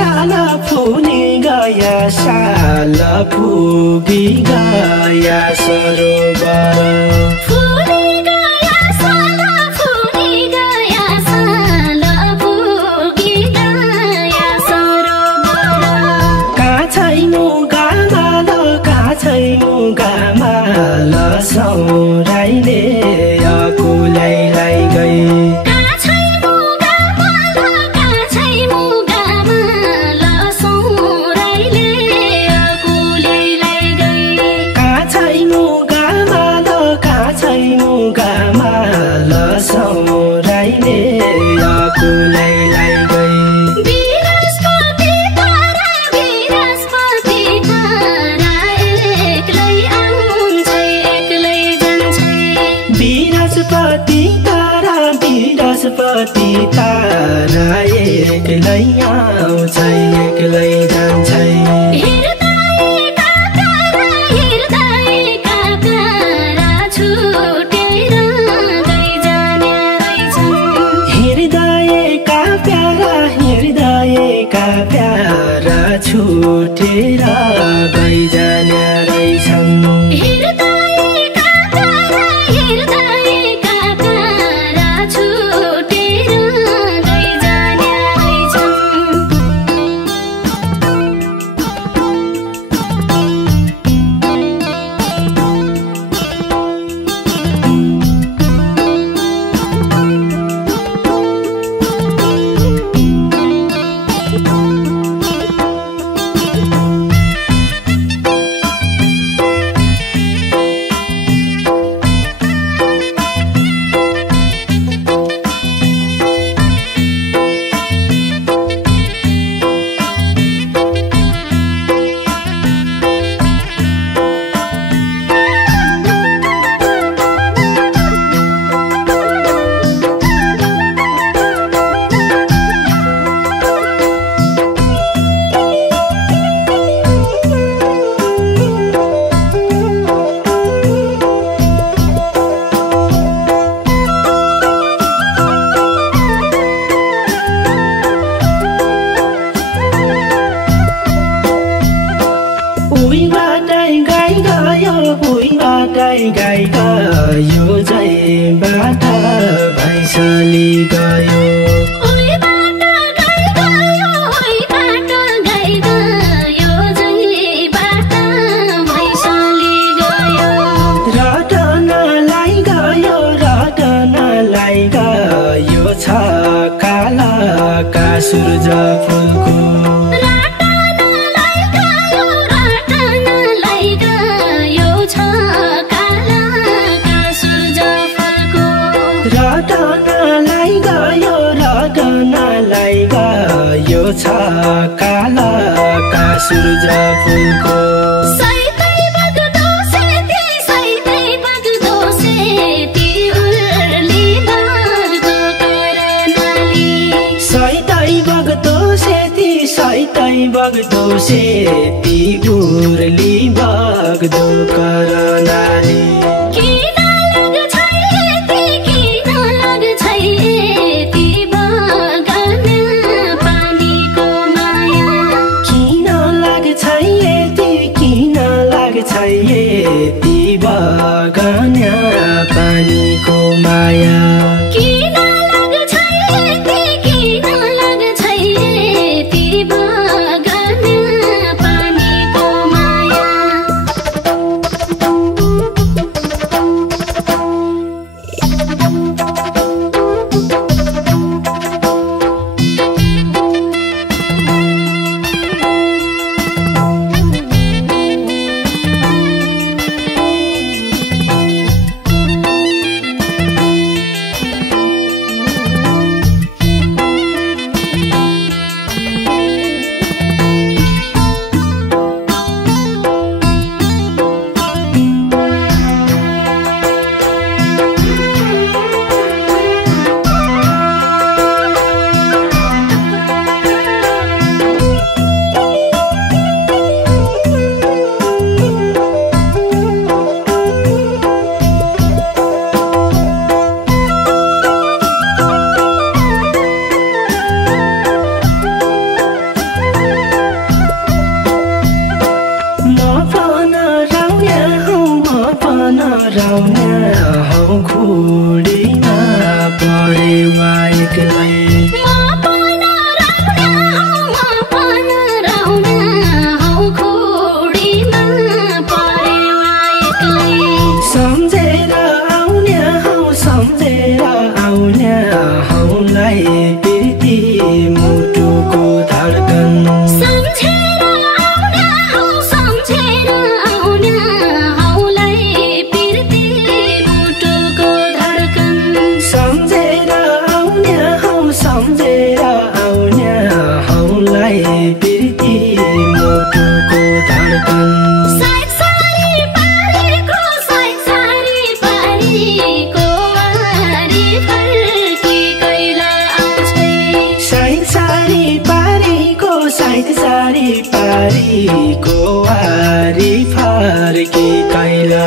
साला फुली गया साला पुगी गया सरोवर फुली गया साला फुली गया साला पुगी गया सरोवर काछैनु गामाल काछैनु गामाल सौराइले अकुलैलाई गई पति तारा एक्लै आउँछ एक्लै जान्छ हृदयका प्यारा छुटेर गइजाने रहेछन् हृदयका प्यारा छुटेर गइजाने रहेछन् गाई गयो जैबाट भैँसली गयो रटनलाई गयो छ कालाका सूर्य फुलको रटनलाई गयो छ कालाका सूर्य फुलको सैतै बग्दो सेती उर्ली बग्दो करनाली सैतै बग्दो सेती उर्ली बग्दो करनाली यति बगान्या पानीको माया किन लाग्छ यति बगान्या पानीको माया वा एक्लै सम्झेर आउने हौलाई प्रीति मुटुको धड्कन सम्झेर आउने हौलाई प्रीति मुटुको धड्कन सम्झेर आउने हौलाई प्रीति मुटुको धड्कन साइसारी पारेको वारी फर्की कैला आउँछै साइसारी पारीको वारी फर्की कैला